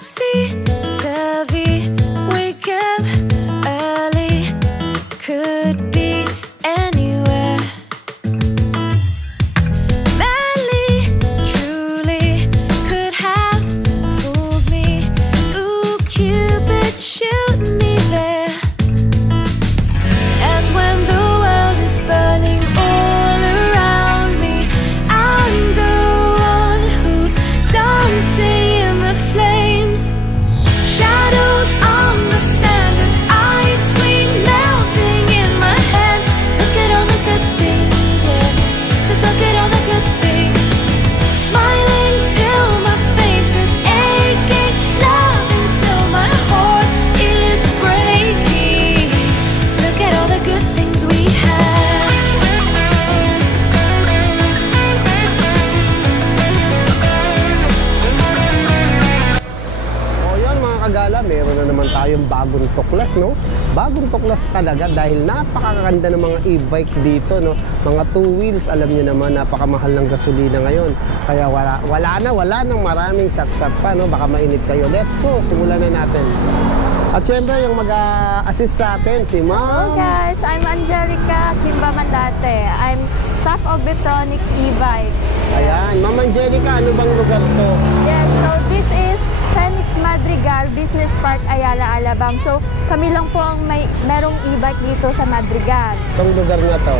see TV, wake up early, could be anywhere. Madly, truly, could have fooled me. Ooh, Cupid, shoot me there. And when the world is burning all around me, I'm the one who's dancing in the flames. Shadows on the sand and ice cream melting in my hand. Look at all the good things, yeah. Just look at all the good things. Smiling till my face is aching, loving till my heart is breaking. Look at all the good things we have. O yan mga kagala, meron na naman tayong bagong tuklas, no? Bagong tuklas talaga dahil napakaganda ng mga e-bike dito, no? Mga two wheels, alam niyo naman, napakamahal ng gasolina ngayon. Kaya wala nang maraming satsat pa, no? Baka mainit kayo. Let's go, simulan na natin. At syempre, yung mag-assist sa atin, si Hello Ma'am. guys, I'm Angelica Kimba Mandate. I'm staff of Bitronics e-bike. Ayan, Ma'am Angelica, ano bang lugar to? Yes, so this is Phoenix Madrigal Business Park, Ayala, Alabang. So kami lang po ang merong e-bike dito sa Madrigal. Itong lugar nga to?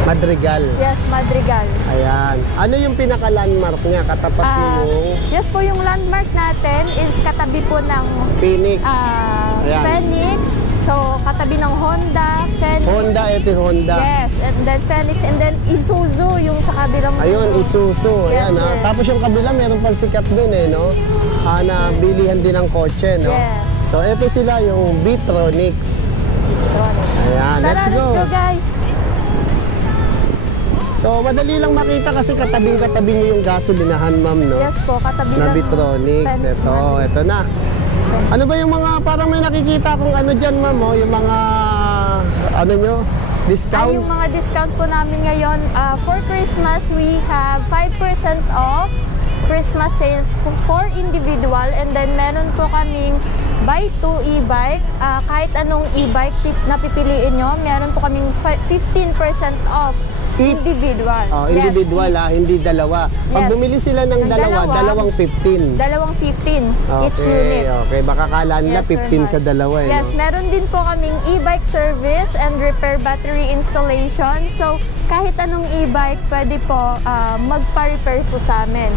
Madrigal. Yes, Madrigal. Ayan. Ano yung pinaka-landmark niya? Katapat yung Yes po, yung landmark natin is katabi po ng Phoenix. Ayan. Phoenix. So katabi ng Honda, Phoenix. Honda, ito yung Honda. Yes, and then Phoenix, and then Isuzu, yung sa kabilang. Ayun, Isuzu. Yes, Ayan, ha. sir. Tapos yung kabila, meron pang sikat dun no? Na bilihan din ng kotse, no? Yes. So, ito sila yung Bitronics. Ayan, Tara, let's go. let's go guys. So, madali lang makita kasi katabing-katabi niyo yung gasolinahan, ma'am, no? Yes po, katabi Na ng Bitronics. Phoenix Ito, Madrigal. ito na. Ano ba yung mga, parang may nakikita kong ano dyan, ma'am, oh? Yung mga, ano nyo, discount? Yung mga discount po namin ngayon, for Christmas, we have 5% off Christmas sales for individual, and then meron po kaming buy 2 e-bike. Kahit anong e-bike na pipiliin nyo, meron po kaming 15% off individual. Oh, individual, yes, hindi dalawa. Pag Yes. bumili sila ng dalawang 15. Dalawang 15 each unit. Okay, baka kala nila Yes, sir, 15 sa Mark. dalawa, Yes, no? meron din po kaming e-bike service and repair battery installation. So, kahit anong e-bike, pwede po magpa-repair po sa amin.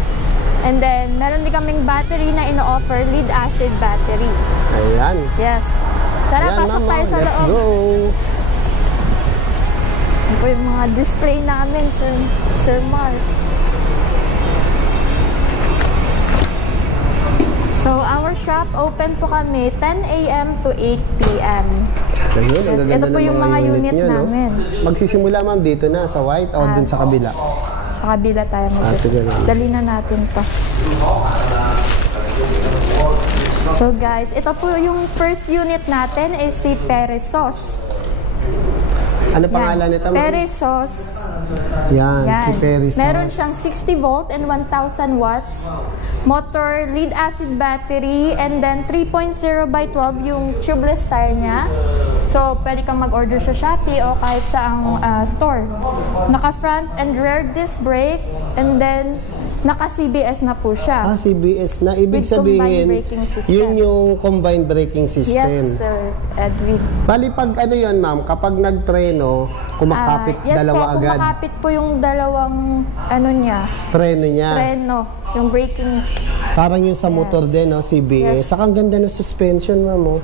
And then, meron din kaming battery na ino-offer, lead acid battery. Ayan. Yes. Tara, Ayan, pasok ma'am, tayo sa let's loob. go. Ito po yung mga display namin, Sir Mark. So, our shop open po kami 10 a.m. to 8 p.m. Ayun, ang Yes, gaganda ito po ng yung mga unit niyo, no? namin. Magsisimula, ma'am, dito na sa white o dun sa kabila? Sa kabila tayo, Mr. sige na. Dali na natin to. So guys, ito po yung first unit natin is si Peresos. Ano pangalan nito, ma'am? Peresos. Yan, si Peris. Meron siyang 60 volt and 1,000 watts. Motor, lead acid battery, and then 3.0 by 12 yung tubeless tire niya. So, pwede kang mag-order sa Shopee o kahit sa store. Naka-front and rear disc brake, and then naka-CBS na po siya. CBS na. Ibig With sabihin, combined braking system. yun yung combined braking system. Yes, Sir Edwin. Bali, pag ano yun, ma'am, kapag nagpreno, kumakapit Yes dalawa po, agad. kumakapit po yung dalawang Preno niya. preno, yung braking. Parang yung sa motor din, no? CBS. Yes. Saka ang ganda ng suspension, ma'am, oh.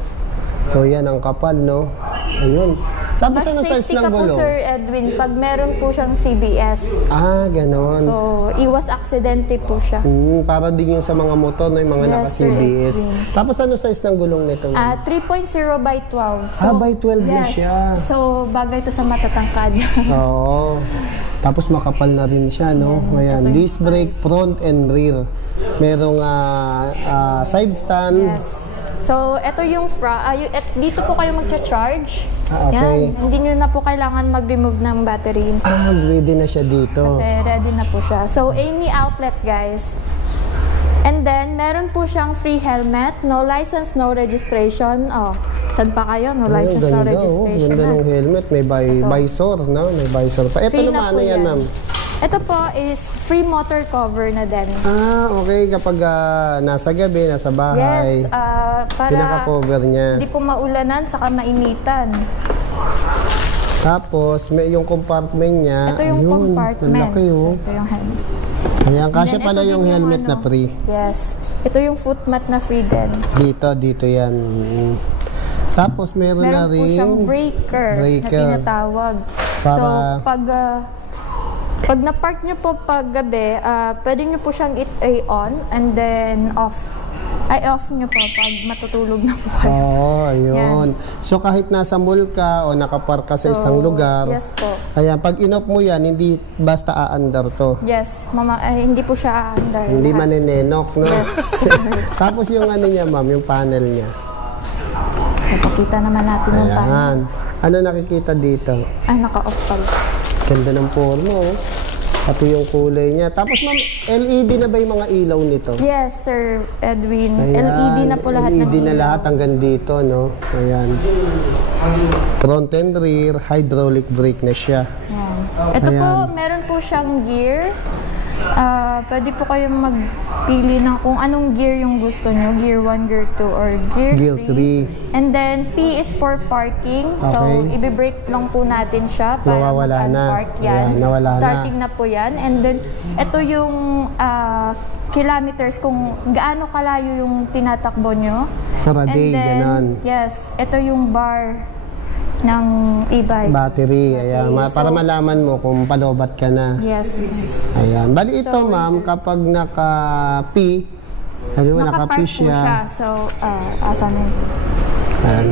So, yan, ang kapal, no? Ayun. Tapos Mas ano size safety ng ka po, gulong? Sir Edwin, pag meron po siyang CBS. Ganon. So, iwas aksidente po siya. Para din yung sa mga motor, no? Yung mga Yes, naka-CBS. sir. Tapos ano size ng gulong nito, ma'am? 3.0 by 12. By 12 na yes. siya. So, bagay to sa matatangkad. Oo. Tapos makapal na rin siya, no? Ayan, disc brake, front and rear. Merong side stand. Yes. So, ito yung dito po kayo magcha-charge. Okay. Yan. Hindi nyo na po kailangan mag-remove ng battery inside. Ready na siya dito. Kasi ready na po siya. So, any outlet, guys. And then, meron po siyang free helmet, no license, no registration. Oh, saan pa kayo? No license, no registration. Ganda ng helmet. May visor, no? May visor pa. Ito Free na naman, ano po yan, yan. ma'am? Ito po is free motor cover na din. Okay. Kapag nasa gabi, nasa bahay, Yes, para pinaka-cover niya. hindi po maulanan, saka mainitan. Tapos, may yung compartment niya. Ito yung ayun, compartment. ang laki, So, oh. ito yung helmet. Ayan, kasya Then, pala ito yung din helmet na ano, free. Yes. Ito yung foot mat na free din. Dito yan. Tapos, meron na Meron po rin siyang breaker na tinatawag. So, pag na-park nyo po pag gabi, pwede nyo po siyang i-on and then off. Ay, off nyo po pag matutulog na po kayo. Ayun. So, kahit nasa mall ka o nakapark ka sa isang lugar, yes po. ayan, pag in-off mo yan, hindi basta aandar to. Yes, hindi po siya under. Hindi manenenok, no? Yes. Tapos yung ano niya, ma'am, yung panel niya. Napakita naman natin yung panel. Ayan. Ano nakikita dito? Ay, naka-off pala. Ganda ng forma, oh. Pati yung kulay niya. Tapos, ma'am, LED na ba yung mga ilaw nito? Yes, Sir Edwin. Ayan, LED na po lahat ng LED na ilaw. lahat hanggang dito, no? Ayan. Front and rear, hydraulic brake na siya. Ayan. Ito po, Ayan. meron po siyang gear. Pwede po kayong magpili ng kung anong gear yung gusto nyo. Gear 1, Gear 2, or Gear 3. And then, P is for parking. So, Okay. i-brake lang po natin siya para Nawawala na. mag-unpark yan. Ayan, nawala na. Starting na po yan. And then, ito yung kilometers, kung gaano kalayo yung tinatakbo nyo. Per day, ganon. Yes, ito yung bar ng e-bike. Battery, ayan. Para So, malaman mo kung palobat ka na. yes. Ayan. Bali ito, So, ma'am, kapag naka-P, ano, naka-P Nakapark po siya. siya. So, asan yun? Ayan.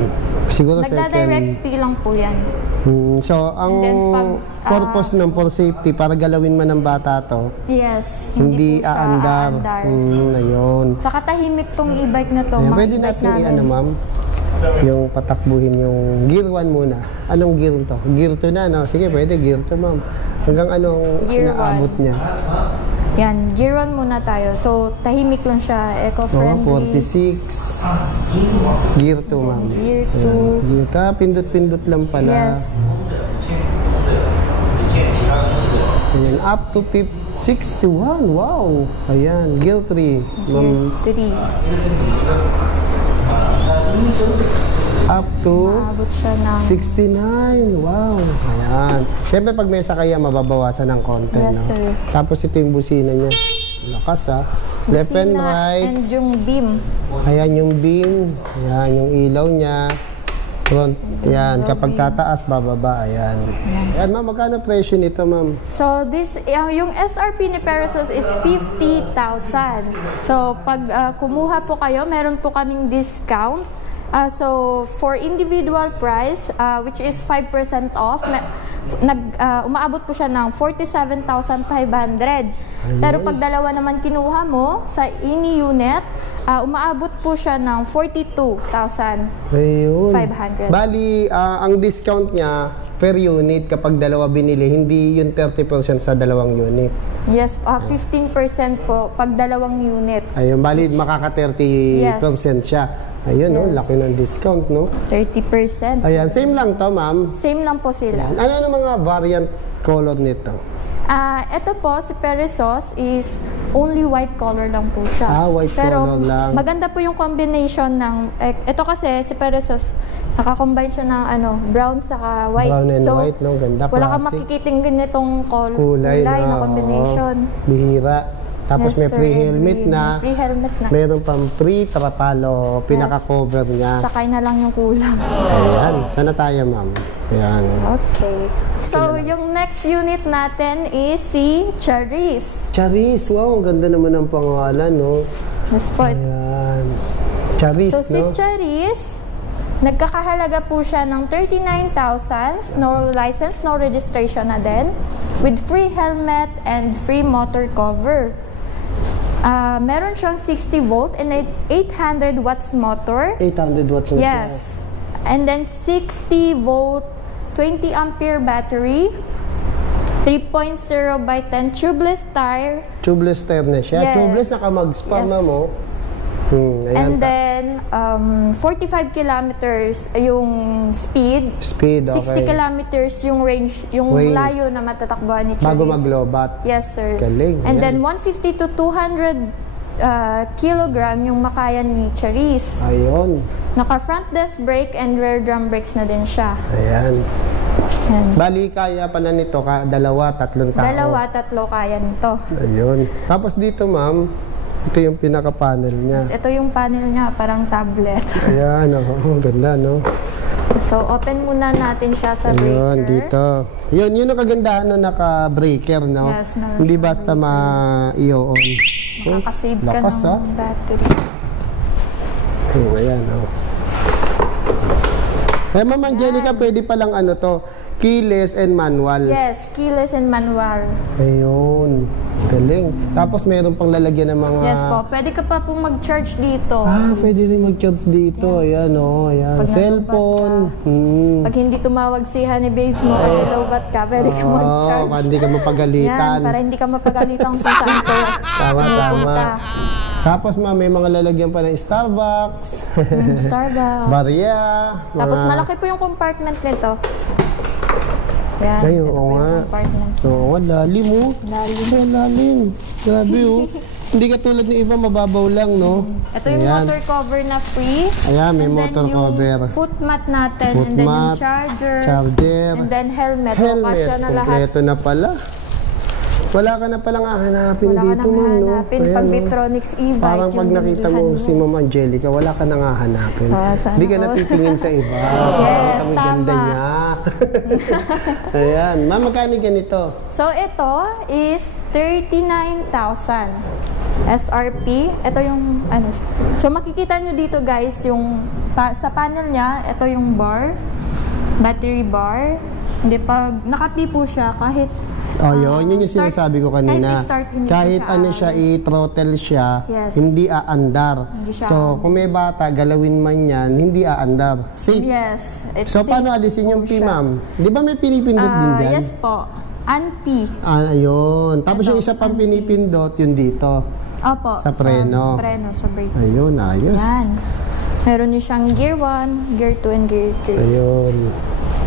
Siguro Nagda-direct P lang po yan. So, ang And then purpose ng for safety, para galawin man ng bata to, Yes. hindi po siya aandar. Ayun. Saka tahimik tong e-bike na to. Ayan, Mga pwede e-bike natin namin. i-ano, ma'am, yung patakbuhin yung gear 1 muna. Anong gear to? Gear 2 na, no? Sige, pwede gear 2, ma'am. Hanggang anong Gear inaabot niya? Yan, gear 1 muna tayo. So, tahimik lang siya, eco-friendly. 46. Gear 2, ma'am. Gear 2. Ayan, gear 2. Pindot-pindot lang pala. Yes. Ayan, up to 61. Wow! Ayan, gear 3. Gear 3. Up to Abot siya ng 69. Wow! Ayan. Siyempre, pag may sakaya, mababawasan ng konti, Yes, no? sir. Tapos ito yung busina niya. Lakas, ha? Left and busina right. and yung beam. Ayan yung beam. Ayan yung ilaw niya. Front. Ayan. Kapag tataas, bababa. Ayan. Ayan, ma'am. Magkano presyo nito, ma'am? So, yung SRP ni Peresos is 50,000. So, pag kumuha po kayo, meron po kaming discount. So, for individual price, which is 5% off, umaabot po siya ng 47,500. Pero pag dalawa naman kinuha mo sa ini unit, umaabot po siya ng 42,500. Ayun. Bali, ang discount niya per unit kapag dalawa binili, hindi yung 30% sa dalawang unit. Yes, 15% po pag dalawang unit. Ayun, bali makaka 30% siya. Ayun, no? Yes. Laki ng discount, no? 30%. Ayan, same lang to, ma'am. Same lang po sila. Ano mga variant color nito? Ito po, si Peresos is only white color lang po siya. White Pero color lang. maganda po yung combination ng, ito kasi si Peresos, nakakombine siya ng brown saka white. Brown and white, no? Ganda, wala kang classic. makikiting ganitong Kulay na no? combination. Oo. Bihira. Tapos Yes, may Sir free helmet Edwin. na. May free helmet na. Meron pang free trapalo, pinaka-cover niya. Sakay na lang yung kulang. Ayan, sana tayo, ma'am. Ayan. Okay. So, yung next unit natin is si Charis. Charis, wow, ang ganda naman ng pangalan, no? Yes po. Ayan. Charis, So, si no? Charis, nagkakahalaga po siya ng 39,000, no license, no registration na din, with free helmet and free motor cover. Meron siyang 60 volt and 800 watts motor. 800 watts na siya. Yes. And then 60 volt, 20 ampere battery. 3.0 by 10 tubeless tire. Tubeless tire na siya. Yes. Tubeless, naka-mags pa, Yes. ma'am, oh. Ayan, And then, 45 kilometers yung speed. Speed, okay. 60 kilometers yung range, yung Range. layo na matatakbuhan ni Charis. Bago mag-lobat. Yes, sir. Galing, And then, ayan. 150 to 200 kilogram yung makaya ni Charis. Ayun. Naka-front disc brake and rear drum brakes na din siya. Ayan. Yan. Bali, kaya pala nito, dalawa, tatlong tao. Dalawa, tatlo kaya nito. Ayun. Tapos dito, ma'am, ito yung pinaka-panel niya. Ito yung panel niya, parang tablet. Ayan, oh, ganda, no? So, open muna natin siya sa Ayun, breaker. dito. Yun ang kagandahan na naka-breaker, no? Yes, meron Hindi siyang basta ma-i-on. Makakasave ka Lakas, ng ah. battery. Ayan, oh. Eh, Ma'am Angelica, pwede palang ano to, keyless and manual. Yes, keyless and manual. Ayun. Galing. Tapos meron pang lalagyan ng mga... Yes po, pwede ka pa pong mag-charge dito. Pwede rin mag-charge dito. Yes. Ayan, oh. Ayan. Pag Cellphone. Pag hindi tumawag si Honey Babes mo kasi lowbat ka, pwede ka mag-charge. Para hindi ka mapagalitan. Yan, para hindi ka mapagalitan kung saan ka. Tama, tama. pupunta. Tapos may mga lalagyan pa ng Starbucks. Starbucks. Barya. Tapos malaki po yung compartment nito. Yan, Ay, ito oo po yung nga. compartment. Oo, lalim, oh. Lalim. Ay, lalim. Grabe, oh. Hindi katulad ng iba, mababaw lang, no? Ito yung Ayan. motor cover na free. Ayan, may And then motor cover. yung foot mat natin. Foot and then yung mat, charger. Charger. And then helmet. Helmet. Kasya na lahat. Kompleto na pala. Wala ka na palang hahanapin Wala ka dito, nang ma'am, no? hahanapin. Ayan, Pag oh. Bitronics e-bike, Parang pag yung nakita mo bilihan si Ma'am Angelica, wala ka nang hahanapin. sana Hindi ka all. natitingin sa iba. Yes, Ang ganda tama. niya. Ayan. Ma'am, magkano ganito? So, ito is 39,000 SRP. Ito yung, ano, so makikita nyo dito guys, yung, sa panel niya, ito yung bar, battery bar. Hindi pa, nakapi po siya kahit, Oh, yun yung start- sinasabi ko kanina. kahit Ano siya, i-throttle siya, Yes. hindi aandar. Hindi siya So, kung may bata, galawin man yan, hindi aandar. Safe. yes, it's So, safe paano alisin po yung P, siya. ma'am? Di ba may pinipindot din dyan? Yes po, Unpi. Ayun. Tapos Ito, yung isa pang pinipindot, yun dito. Opo. Sa preno. Sa preno, sa brake. Ayun, ayos. Yan. Meron niyo siyang gear 1, gear 2, and gear 3. Ayun.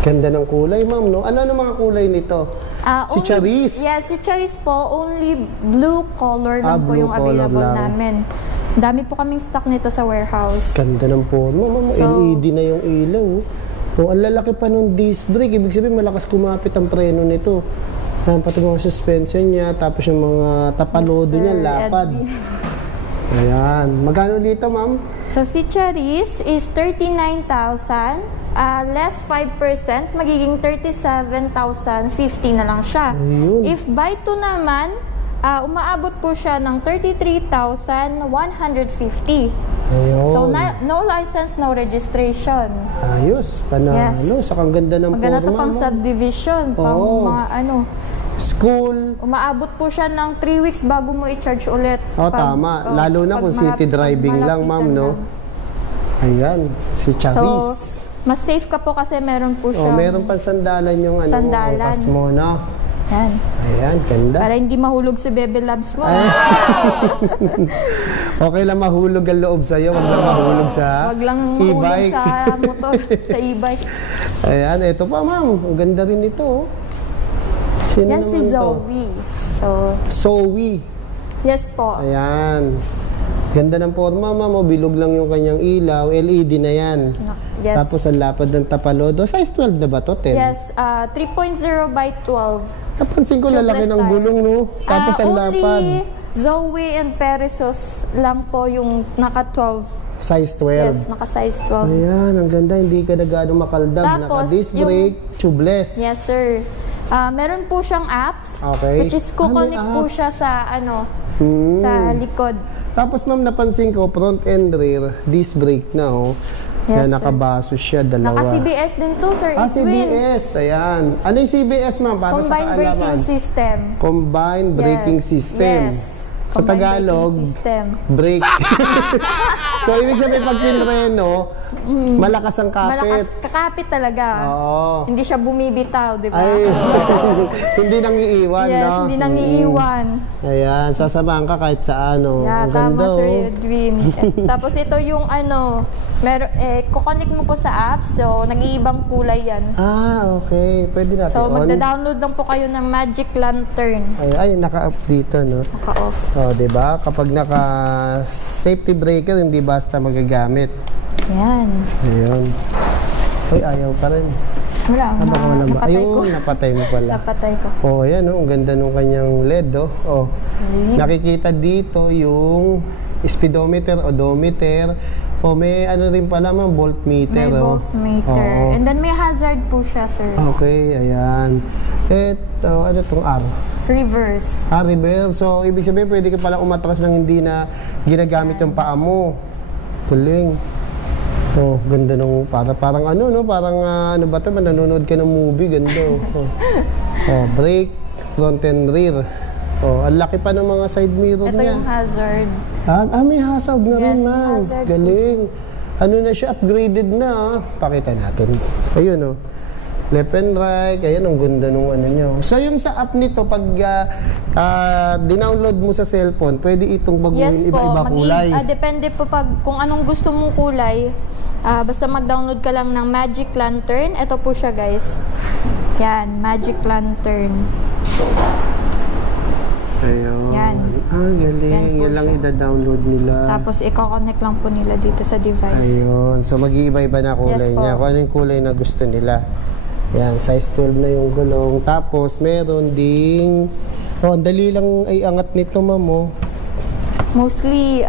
Ganda ng kulay, ma'am, no? Ano mga kulay nito? Si Charis. Yes, si Charis po, only blue color lang po blue yung color available lang. namin. Dami po kaming stock nito sa warehouse. Ganda ng forma, ma'am. So- LED na yung ilaw. Oh, ang lalaki pa nung disc brake. Ibig sabihin, malakas kumapit ang preno nito. Yan, pati mga suspension niya, tapos yung mga tapalodo Yes, niya, sir. lapad. Edwin. Ayan. Magkano dito, ma'am? So, si Charis is 39,000. Less 5%, magiging 37,050 na lang siya. Ayun. If by 2 naman, umaabot po siya ng 33,150. Ayun. So, no license, no registration. Ayos. Panalo. Yes. Sakang ganda ng Maganda to forma, pang ma'am. subdivision, pang Oo. mga ano. School. Umaabot po siya ng 3 weeks bago mo i-charge ulit. Oh, tama. Lalo na pag kung city driving lang, ma'am, no? Ayan. Si Charis. So, mas safe ka po kasi meron po siya. Oh, meron pang sandalan yung ano, Sandalan. angkas mo, no? Yan. Ayan, ganda. Para hindi mahulog si Bebe Labs mo. Okay lang mahulog ang loob sa'yo, wag lang mahulog sa Wag lang mahulog e-bike. sa motor, sa e-bike. Ayan, ito pa, ma'am. Ang ganda rin ito. Oh. Sino Yan si naman to? Zoe. So, Zoe. yes po. Ayan. Ganda ng forma, ma'am. Oh, bilog lang yung kanyang ilaw. LED na yan. Yes. Tapos ang lapad ng tapalodo. Size 12 na ba to? 10? Yes, 3.0 by 12. Napansin ko Tubeless lalaki ng tire. gulong, no? Tapos ang lapad. Only Zoe and Peresos lang po yung naka 12. Size 12. Yes, naka size 12. Ayan, ang ganda. Hindi ka na gano'ng makaldab. Tapos, Naka-disc yung- brake, tubeless. Yes, sir. Meron po siyang apps, Okay. which is kukonik may po apps. siya sa ano, Hmm. sa likod. Tapos ma'am, napansin ko, front and rear, disc brake na, oh. Yes, Kaya sir. nakabaso siya, dalawa. Naka-CBS din to, Sir Edwin. CBS, ayan. Ano yung CBS, ma'am? Para Combined sa braking kaalaman. system. Combined braking Yes, system. Yes. Sa Combined Tagalog, braking system. brake. So, ibig sabihin, pag pinreno, malakas ang kapit. Malakas, kakapit talaga. Oo. Hindi siya bumibitaw, di ba? Ay, hindi nang iiwan, Yes, no? hindi nang iiwan. Ayan, sasamahan ka kahit saan, no? Yeah, Ang tama, ganda, Sir oh. Edwin. Tapos ito yung kukonek mo po sa app, so nag-iibang kulay yan. Ah, okay. Pwede natin So, on. magda-download lang po kayo ng Magic Lantern. Ay, naka-up dito, no? Naka-off. Oh, 'di ba? Kapag naka-safety breaker, hindi basta magagamit. Yan. Ayun. Ay, ayaw pa rin. Wala, Baka wala ba? napatay ko. Ayun, napatay mo pala. Napatay ko. Oh, ayan, oh. Ang ganda nung kanyang LED, oh. Oh. Okay. Nakikita dito yung speedometer, odometer. Oh, may ano rin pala, mga voltmeter. May oh. voltmeter. Oo. And then may hazard po siya, sir. Okay, ayan. Ito, ano itong R? Reverse. Reverse. So, ibig sabihin, pwede ka palang umatras ng hindi na ginagamit yung paa mo. Kuling. Oh, ganda nung parang ano, no? Parang ano ba ito? Nanonood ka ng movie, ganda. Oh. Oh, brake, front and rear. Oh, ang laki pa ng mga side mirror Ito niya. yung hazard. May hazard na rin, Yes, may ma'am. hazard. Galing. Ano na siya, upgraded na. Pakita natin. Ayun, oh. Left and right. Ayan, ang ganda nung ano nyo. So, yung sa app nito, pag dinownload mo sa cellphone, pwede itong baguhin Yes po. iba-iba kulay. Depende po kung anong gusto mong kulay. Basta mag-download ka lang ng Magic Lantern. Ito po siya, guys. Yan, Magic Lantern. Ayun. Yan. Galing. Yan po Yan lang siya. ida-download nila. Tapos, i-connect lang po nila dito sa device. Ayun. So, mag-iiba-iba na kulay Yes po. niya. Kung ano yung kulay na gusto nila. Yan, size 12 na yung gulong. Tapos, meron ding... Oh, dali lang ay angat nito, ma'am, oh. Mostly,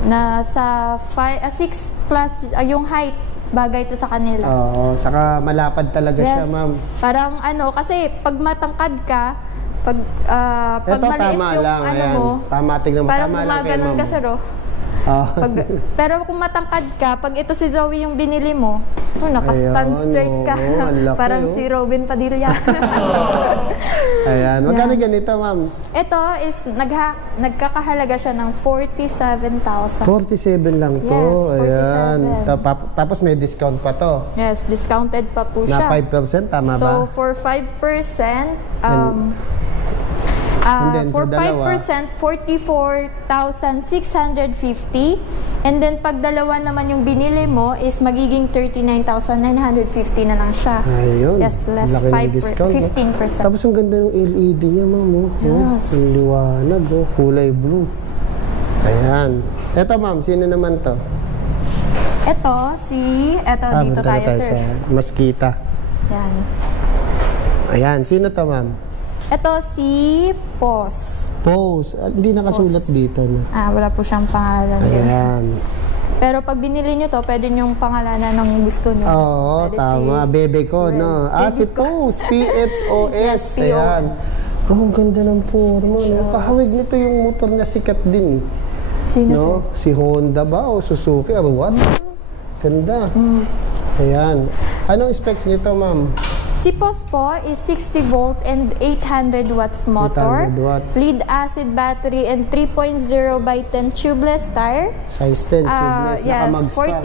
nasa 6 plus, yung height, bagay ito sa kanila. Oo, saka malapad talaga siya, ma'am. Parang kasi pag matangkad ka, pag Ito, maliit tama yung lang. Ayan. mo, Tama, tignan mo. parang Tama lang kay gumaganon ma'am. ka, sir, oh. Pero kung matangkad ka, pag ito si Zoe yung binili mo, naka-stand Ayan, straight ka. ang laki, Parang oh. si Robin Padilla. Ayan, magkano ganito, ma'am? Ito is, nagkakahalaga siya ng 47,000. 47 lang to. Yes, 47. Ayan. Tapos may discount pa to. Yes, discounted pa po Na siya. 5%, tama So, ba? for 5%, And then, for sa dalawa? 5%, 44,650. And then, pag dalawa naman yung binili mo, is magiging 39,950 na lang siya. Ayun. Yes, less Laki ng discount, 15%. Tapos ang ganda ng LED niya, ma'am. Oh. Yes. Ang liwanag, oh. Kulay blue. Ayan. Eto, ma'am, sino naman to? Ito, dito punta na tayo, sir. sa Masquita. Yan. Ayan, sino to, ma'am? Ito si Pos. Pose. Hindi nakasulat Pose. dito, no? Wala po siyang pangalan. Ayan. Pero pag binili nyo to, pwede nyong pangalanan ng gusto nyo. Oo, Pwede tama. Bebe ko, no? Si Pose. P-H-O-S. Yes, P-O. Ayan. Oh, ang ganda ng forma, no? Kahawig nito yung motor na sikat din. Sino, sir? No? Si Honda ba o Suzuki or what? Ganda. Ayan. Anong specs nito, ma'am? Si Pos po is 60 volt and 800 watts motor, 800 watts. lead acid battery and 3.0 by 10 tubeless tire. Size 10, tubeless. Yes, Nakamags pa.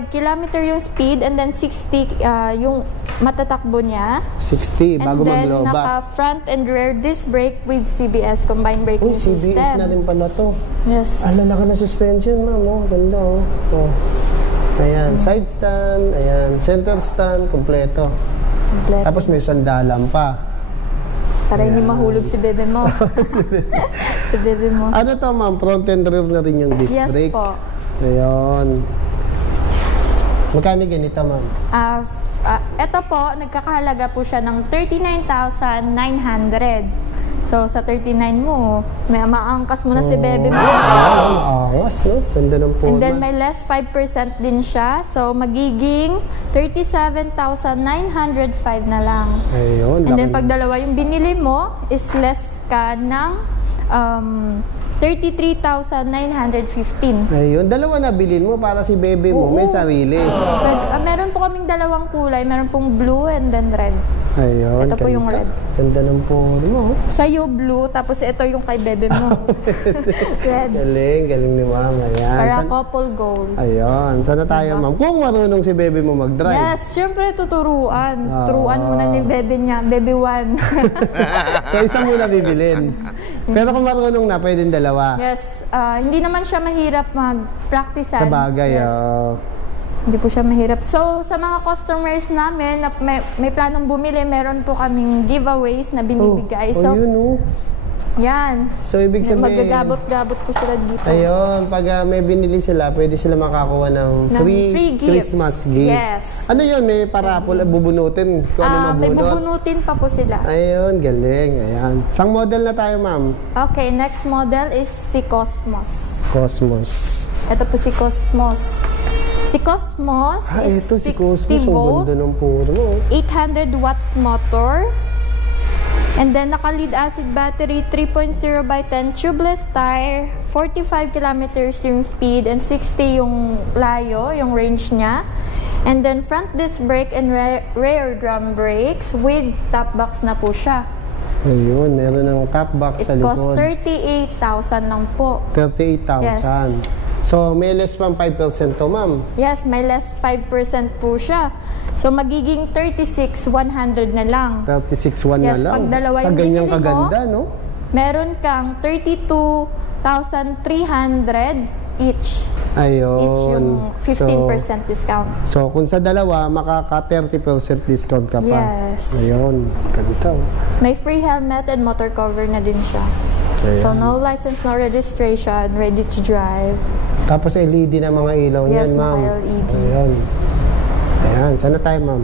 45 kilometer yung speed and then 60 yung matatakbo niya. 60, bago And then mag-lobat. naka front and rear disc brake with CBS, combined braking CBS system. na rin pala to. Yes. Lalaki na suspension, ma'am. Oh, ganda, oh. Oh. Ayan, side stand. Ayan, center stand. Kompleto. Kompleto. Tapos may sandalan pa. Para hindi mahulog si bebe mo. Si bebe mo. Ano to, ma'am? Front and rear na rin yung disc Yes brake. po. Ayun. Magkano ganito, ma'am? Ito po, nagkakahalaga po siya ng 39,900. So, sa 39 mo, may maangkas mo na si bebe mo. Angas, no? Ganda ng forma. And then, may less 5% din siya. So, magiging 37,905 na lang. Ayun. And then, laki- pag dalawa yung binili mo, is less ka ng 33,915. Ayun. Dalawa na bilhin mo para si bebe mo. Oo. May sarili. Meron po kaming dalawang kulay. Meron pong blue and then red. Ayun, Ito po yung red. Ganda ng puro mo. Sa'yo blue, tapos ito yung kay bebe mo. Red. Galing ni ma'am. Ayan. Para couple gold. Ayun, sana tayo ma'am. Kung marunong si bebe mo mag-drive. Yes, syempre tuturuan. Turuan muna ni bebe niya, baby 1. So, isa muna bibilin. Pero kung marunong na, pwedeng dalawa. Yes, hindi naman siya mahirap mag-practicean. Sa bagay, Yes. Hindi po siya mahirap. So, sa mga customers namin na may planong bumili, meron po kaming giveaways na binibigay. So, yun, yan. So, ibig sabihin... Magagabot-gabot ko sila dito. Ayun, pag may binili sila, pwede sila makakuha ng free gifts. Christmas gift. Yes. Ano yun? May parapol, bubunutin. Kung ano May mabunot. bubunutin pa po sila. Ayun, galing. Ayan. Sang model na tayo, ma'am? Okay, next model is si Cosmos. Cosmos. Ito po si Cosmos. Si Cosmos is ito si 60 Cosmos. volt, Ang ganda ng puro. 800 watts motor. And then, naka-lead acid battery, 3.0 by 10 tubeless tire, 45 kilometers yung speed, and 60 yung layo, yung range niya. And then, front disc brake and rear drum brakes with top box na po siya. Ayun, meron ng top box sa It likod. costs 38,000 lang po. 38,000. Yes. So, may less pang 5% to, ma'am. Yes, may less 5% po siya. So, magiging 36,100 na lang. 36,100 Yes, na lang. pag dalawa Sa yung ganyang binili mo, kaganda, no? Meron kang 32,300 each. Ayun. Each yung 15% discount. So, kung sa dalawa, makaka 30% discount ka pa. Yes. Ayun, ganda. May free helmet and motor cover na din siya. Ayan. So, no license, no registration, ready to drive. Tapos LED na mga ilaw Yes, niyan, ma'am. naka-LED. Ayan. Ayan, sana tayo, ma'am.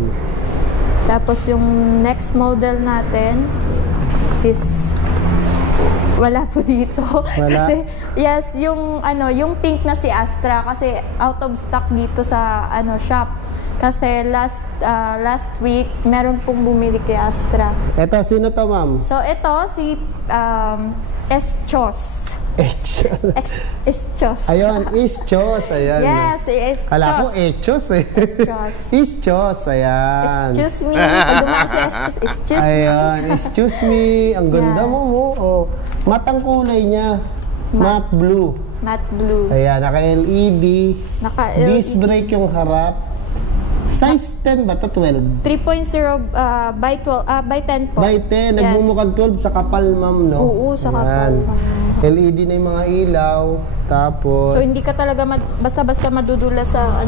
Tapos yung next model natin is wala po dito. Wala? Kasi yes, yung yung pink na si Astra kasi out of stock dito sa shop. Kasi last week meron pong bumili kay Astra. Eto, sino to, ma'am? So ito si Eschos. Eschos. Ayun, Ischos. Ayan. Yes, si Eschos. Kala ko Echos eh. Eschos. Ischos, ayan. Excuse me. Pag dumaan si Eschos, excuse me. Ayan, excuse me. Ang ganda Yeah. mo. Oh. Matang kulay niya. Matte blue. Matte blue. Ayan, naka-LED. Naka-LED. Disc brake yung harap. Size 10 ba to 12? 3.0 by 12 by 10 po. By 10, Yes. nagmumukhang 12 sa kapal, ma'am, no? Oo, sa kapal, ma'am. LED na yung mga ilaw. Tapos... So hindi ka talaga basta-basta madudula sa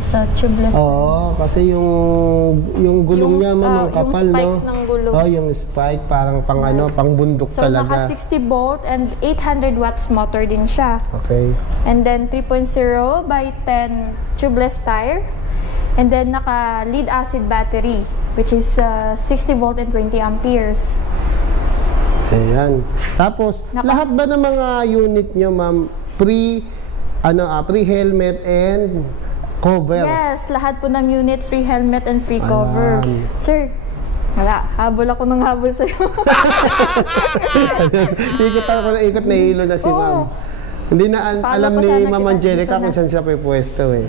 sa tubeless. Oo, kasi yung gulong niya, ma'am, ang yung kapal, spike no? ng gulong. Oh, yung spike, parang pang Yes. pang bundok So talaga. naka 60 volt and 800 watts motor din siya. Okay. And then 3.0 by 10 tubeless tire. And then naka lead acid battery which is 60 volt and 20 amperes. Ayan. Tapos, lahat ba ng mga unit nyo, ma'am, pre-helmet and cover? Yes, lahat po ng unit free helmet and free cover. Ayan. Sir, wala. Habol ako ng habol sa'yo. ikot na hilo na si Oo. ma'am. Hindi na alam ko ni sana Ma'am kita Angelica dito kung na. saan siya pwesto eh.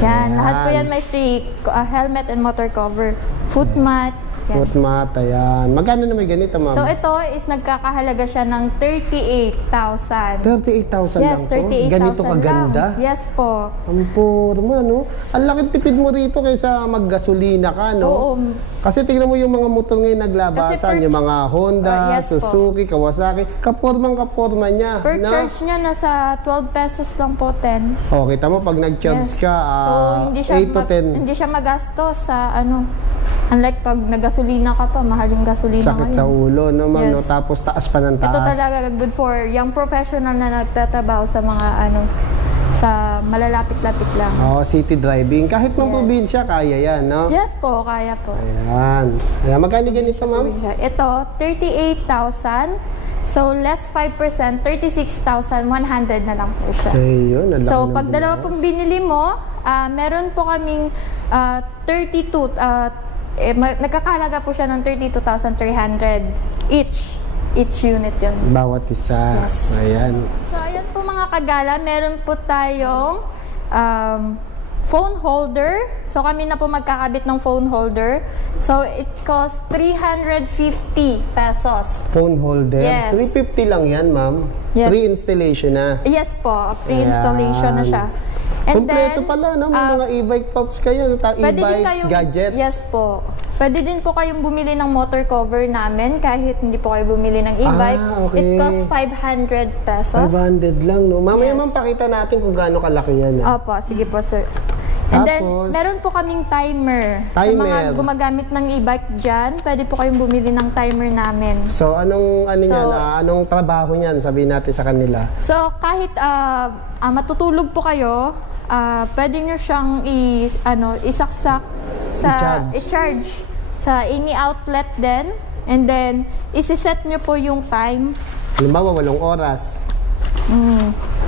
Yan, lahat po yan may free helmet and motor cover. Foot mat. Yan. Foot mat, ayan. Magkano na may ganito, ma'am? So ito is nagkakahalaga siya ng 38,000. 38,000 Yes, lang po? 38,000 Ganito kaganda? lang. Yes po. Ang purma, no? Ang laking tipid mo rito kaysa maggasolina ka, no? Oo. Kasi tingnan mo yung mga motor ngayon naglabasan, yung mga Honda, yes po. Suzuki, Kawasaki, kaporma niya. Per no? charge niya nasa 12 pesos lang po 10. Oh, kita mo pag nag-charge Yes. ka, So hindi siya 8 to 10. hindi siya magastos sa unlike pag nagasolina ka pa, mahal yung gasolina Sakit sa ngayon. ulo, no, ma'am, no? Yes. Tapos taas pa ng taas. Ito talaga good for young professional na nagtatrabaho sa mga sa malalapit-lapit lang. Oh, city driving. Kahit mang Yes. probinsya, kaya yan, no? Yes po, kaya po. Ayan. Ayan, magkano ganito, ma'am? Ito, 38,000. So, less 5%, 36,100 na lang po siya. Ayun, ang laki So, ng pag dalawa buwas. pong binili mo, meron po kaming 32, nagkakahalaga po siya ng 32,300 each unit yun. Bawat isa. Yes. Ayan. So, ayan po mga kagala, meron po tayong phone holder. So kami na po magkakabit ng phone holder. So it costs 350 pesos. Phone holder? Yes. 350 lang yan, ma'am? Yes. Free installation na? Yes po, free Ayan. installation na siya. And Kompleto then, pala, no? May mga e-bike parts kayo, pwede din e-bikes, kayong, gadgets. yes po. Pwede din po kayong bumili ng motor cover namin kahit hindi po kayo bumili ng e-bike. Okay. It costs 500 pesos. 500 lang, no? Mamaya Yes. ma'am, pakita natin kung gaano kalaki yan. Opo, sige po sir. And then, Tapos, meron po kaming timer. Sa mga Timer. gumagamit ng e-bike dyan, pwede po kayong bumili ng timer namin. So, anong So, anong trabaho niyan? Sabihin natin sa kanila. So, kahit matutulog po kayo, pwede nyo siyang isaksak sa i-charge sa any outlet din. And then, isiset nyo po yung time. Halimbawa, 8 oras.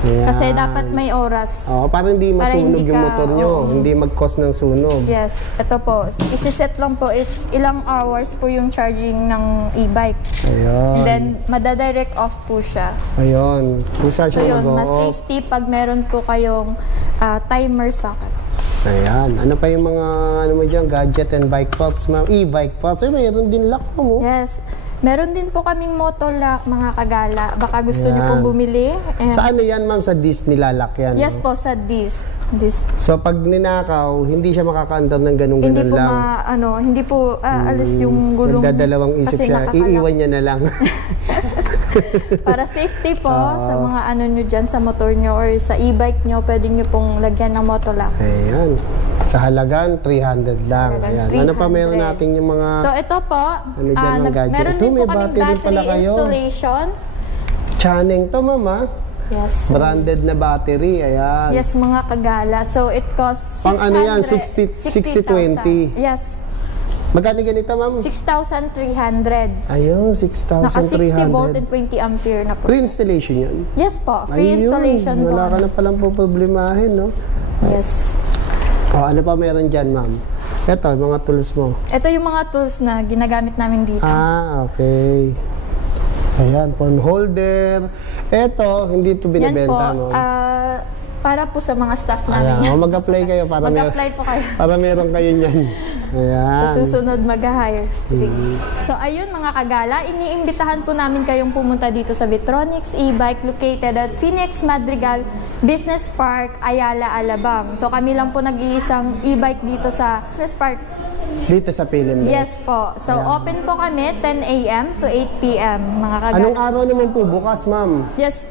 Ayan. Kasi dapat may oras. Oo, para hindi Para masunog hindi yung ka- motor nyo. oo. Hindi mag-cause ng sunog. Yes, ito po. Isiset lang po if ilang hours po yung charging ng e-bike. Ayun. And then, madadirect off po siya. Ayun. Kusa So siya yun, mas mag-off. safety pag meron po kayong timer socket. Ayan. Ano pa yung mga mo dyan, gadget and bike parts, ma'am? E-bike parts. Ay, mayroon din lock mo. Yes. Meron din po kaming motolock, mga kagala. Baka gusto nyo Ayan. pong bumili. And Sa ano yan, ma'am? Sa disc nilalak yan? yes no? po, sa disc. So, pag ninakaw, hindi siya makakaandar ng ganun-ganun Hindi po lang. hindi po alis yung gulong. Nagdadalawang isip kasi siya. nakakalak. Iiwan niya na lang. Para safety po sa mga nyo dyan, sa motor nyo or sa e-bike nyo, pwede nyo pong lagyan ng motolock. Ayan. Sa halagang 300 lang. halagang Ayan. Ano pa 300. meron natin yung mga... So ito po, dyan ng gadget? meron Ito, din may po kaming battery pala battery kayo. installation. Chaneng to, ma'am, ha? Yes. Branded na battery. Ayan. Yes, mga kagala. So it costs 600. Pang ano yan? 60-20. 60,000. Yes. Magkano ganito, ma'am? 6,300. Ayun, 6,300. Naka 60 volt and 20 ampere na po. Free installation yun? Yes po, free Ayun, installation po. wala ka na palang problemahin, no? Yes. O, ano pa meron dyan, ma'am? Ito, mga tools mo. Ito yung mga tools na ginagamit namin dito. Okay. Ayan, phone holder. Ito, hindi ito Yan po, binibenta, no? para po sa mga staff namin. Ayan, mag-apply kayo para Mag-apply po kayo. para meron kayo niyan. Ayan. Sa susunod mag-hire. So ayun mga kagala, iniimbitahan po namin kayong pumunta dito sa Vitronics e-bike located at Phoenix Madrigal Business Park, Ayala, Alabang. So kami lang po nag-iisang e-bike dito sa Business Park. Dito sa Pilim. Yes po. So open po kami 10 a.m. to 8 p.m. mga kagala. Anong araw naman po bukas, ma'am? Yes,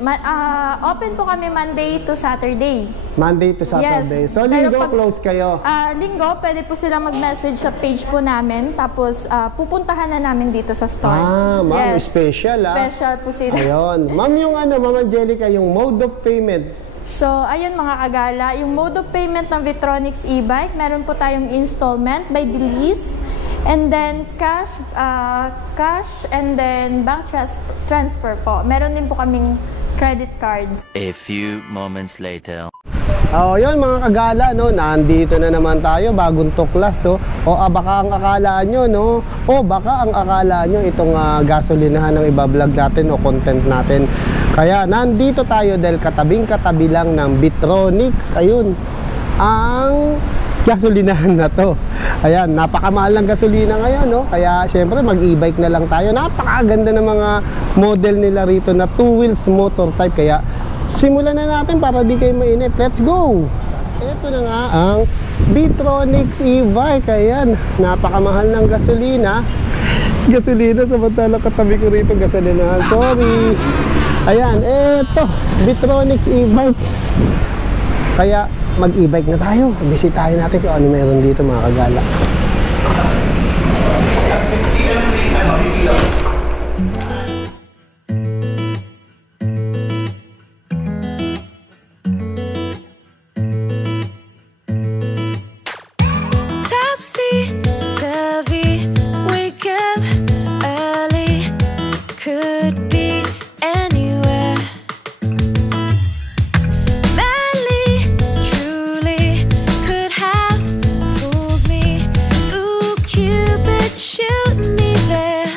open po kami Monday to Saturday. Monday to Saturday. Yes. So, Pero linggo pag- close kayo. Linggo, pwede po sila mag-message sa page po namin. Tapos, pupuntahan na namin dito sa store. Ma'am, special, Special po sila. Ayun. Ma'am, yung Ma'am Angelica, yung mode of payment. So, ayun mga kagala, yung mode of payment ng Vitronics e-bike, meron po tayong installment by the lease, and then cash, and then bank transfer po. Meron din po kaming credit cards. A few moments later. Yun mga kagala, no, nandito na naman tayo, bagong tuklas, no. Baka ang akala nyo, no, baka ang akala nyo itong gasolinahan ng ibablog natin o content natin. Kaya nandito tayo dahil katabing-katabi lang ng Vitronics, ayun, ang gasolinahan na to. Ayan, napakamahal ng gasolina ngayon, no? Kaya syempre mag-e-bike na lang tayo. Napakaganda ng mga model nila rito na 2 wheels motor type. Kaya simulan na natin para di kayo mainip. Let's go! Ito na nga ang Vitronics e-bike. Ayan, napakamahal ng gasolina. Gasolina, samantala katabi ko rito gasolinahan. Sorry. Ayan, eto, Vitronics e-bike. Kaya mag-e-bike na tayo. Bisitahin natin kung ano meron dito mga kagala. Topsy-turvy, wake up early, could be anywhere. Madly, truly, could have fooled me. Ooh, Cupid, shoot me there.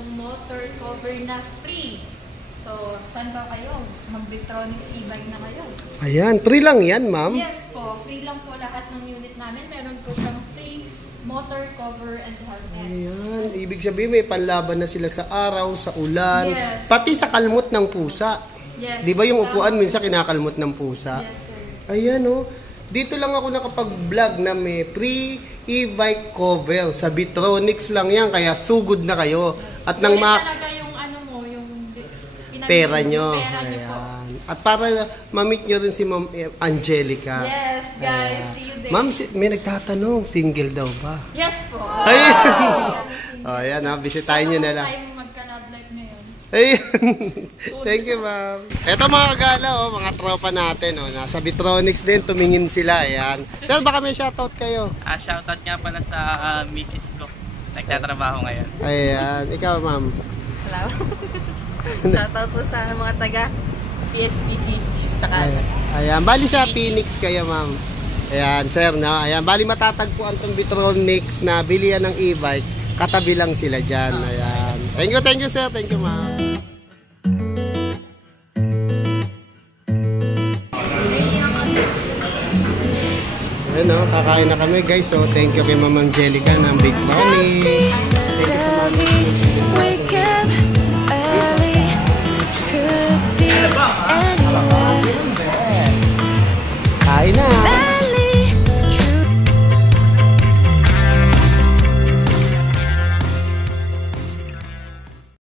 itong motor cover na free. So, saan ba kayo? Mag-Victronics e-bike na kayo. Ayan, free lang yan, ma'am. Yes po, free lang po lahat ng unit namin. Meron po siyang free motor cover and helmet. Ayan, ibig sabihin may panlaban na sila sa araw, sa ulan, Yes. pati sa kalmot ng pusa. Yes. Di ba yung upuan minsan kinakalmot ng pusa? Yes, sir. Ayan oh. Dito lang ako nakapag-vlog na may free e-bike cover. Sa Victronics lang yan, kaya sugod na kayo. At nang talaga yung ano mo, yung pera nyo. Pera nyo po. Ayan. At para ma-meet nyo rin si Ma'am Angelica. Yes, guys. Ayan. See you there. Ma'am, may nagtatanong, single daw ba? Yes po. Ayan. Ayan ha, bisitahin nyo na lang. Tayo magka-love life na yun. Ayan. Thank you, ma'am. Ito mga kagala, oh, mga tropa natin. Oh, nasa Victronics din, tumingin sila. Ayan. Sir, baka may shoutout kayo. Shoutout nga pala sa misis ko. Nagtatrabaho ngayon. Ayan. Ikaw, ma'am. Hello. Shoutout po sa mga taga PSPC sa Canada. Ayan. Bali sa Phoenix kayo, ma'am. Ayan, sir, no? Ayan. Bali matatagpuan tong Victronics na bilihan ng e-bike. Katabi lang sila dyan. Ayan. Thank you, sir. Thank you, ma'am. Ayan, no? Kakain na kami, guys. So, thank you kay Ma'am Angelica ng Big Money. Taxi, Thank you so much. Taxi,